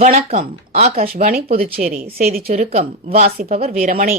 வணக்கம். ஆகாஷ்வாணி புதுச்சேரி செய்திச் சுருக்கம் வாசிப்பவர் வீரமணி.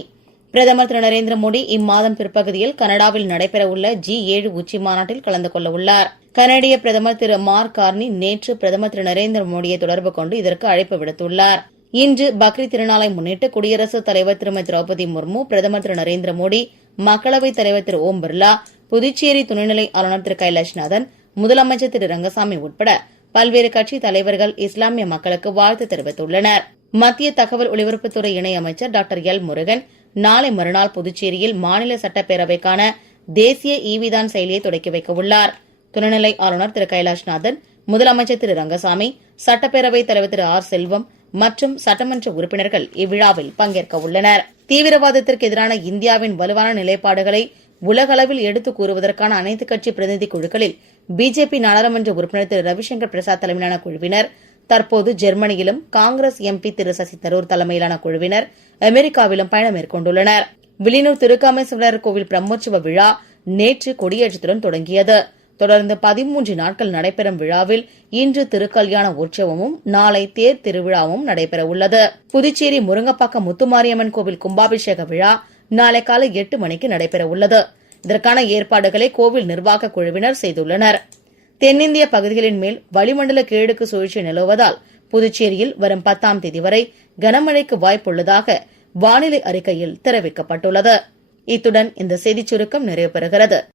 பிரதமர் திரு நரேந்திர மோடி இம்மாதம் பிற்பகுதியில் கனடாவில் நடைபெறவுள்ள G7 உச்சி மாநாட்டில் கலந்து கொள்ள உள்ளார். கனடிய பிரதமர் திரு மார்க் கார்னி நேற்று பிரதமர் திரு நரேந்திர மோடியை தொடர்பு கொண்டு இதற்கு அழைப்பு விடுத்துள்ளார். இன்று பக்ரீத் திருநாளை முன்னிட்டு குடியரசுத் தலைவர் திருமதி திரௌபதி முர்மு, பிரதமர் திரு நரேந்திர மோடி, மக்களவைத் தலைவர் திரு ஓம் பிர்லா, புதுச்சேரி துணைநிலை ஆளுநர் திரு கைலாஷ்நாதன், முதலமைச்சர் திரு ரங்கசாமி உட்பட பல்வேறு கட்சி தலைவர்கள் இஸ்லாமிய மக்களுக்கு வாழ்த்து தெரிவித்துள்ளனர். மத்திய தகவல் ஒலிபரப்புத்துறை இணையமைச்சர் டாக்டர் எல் முருகன் நாளை மறுநாள் புதுச்சேரியில் மாநில சட்டப்பேரவைக்கான தேசிய ஈவிதான் செயலியை தொடக்கி வைக்க உள்ளார். துணைநிலை ஆளுநர் திரு கைலாஷ்நாதன், முதலமைச்சர் திரு ரங்கசாமி, சட்டப்பேரவைத் தலைவர் திரு ஆர் செல்வம் மற்றும் சட்டமன்ற உறுப்பினர்கள் இவ்விழாவில் பங்கேற்க உள்ளனர். தீவிரவாதத்திற்கு எதிரான இந்தியாவின் வலுவான நிலைப்பாடுகளை உலகளவில் எடுத்துக் கூறுவதற்கான அனைத்துக் கட்சி பிரதிநிதி குழுக்களில் பிஜேபி நாடாளுமன்ற உறுப்பினர் திரு ரவிசங்கர் பிரசாத் தலைமையிலான குழுவினர் தற்போது ஜெர்மனியிலும், காங்கிரஸ் எம்பி திரு சசி தரூர் தலைமையிலான குழுவினர் அமெரிக்காவிலும் பயணம் மேற்கொண்டுள்ளனர். வில்லியனூர் திருக்காமேஸ்வரர் கோவில் பிரம்மோற்சவ விழா நேற்று கொடியேற்றத்துடன் தொடங்கியது. தொடர்ந்து 13 நாட்கள் நடைபெறும் விழாவில் இன்று திருக்கல்யாண உற்சவமும் நாளை தேர் திருவிழாவும் நடைபெற உள்ளது. புதுச்சேரி முருங்கப்பாக்கம் முத்துமாரியம்மன் கோவில் கும்பாபிஷேக விழா நாளை காலை 8 மணிக்கு நடைபெற உள்ளது. இதற்கான ஏற்பாடுகளை கோவில் நிர்வாக குழுவினர் செய்துள்ளனர். தென்னிந்திய பகுதிகளின் மேல் வளிமண்டல கீழடுக்கு சுழற்சி நிலவுவதால் புதுச்சேரியில் வரும் 10ஆம் தேதி வரை கனமழைக்கு வாய்ப்புள்ளதாக வானிலை அறிக்கையில் தெரிவிக்கப்பட்டுள்ளது. இத்துடன் இந்த செய்திச் சுருக்கம் நிறைவு பெறுகிறது.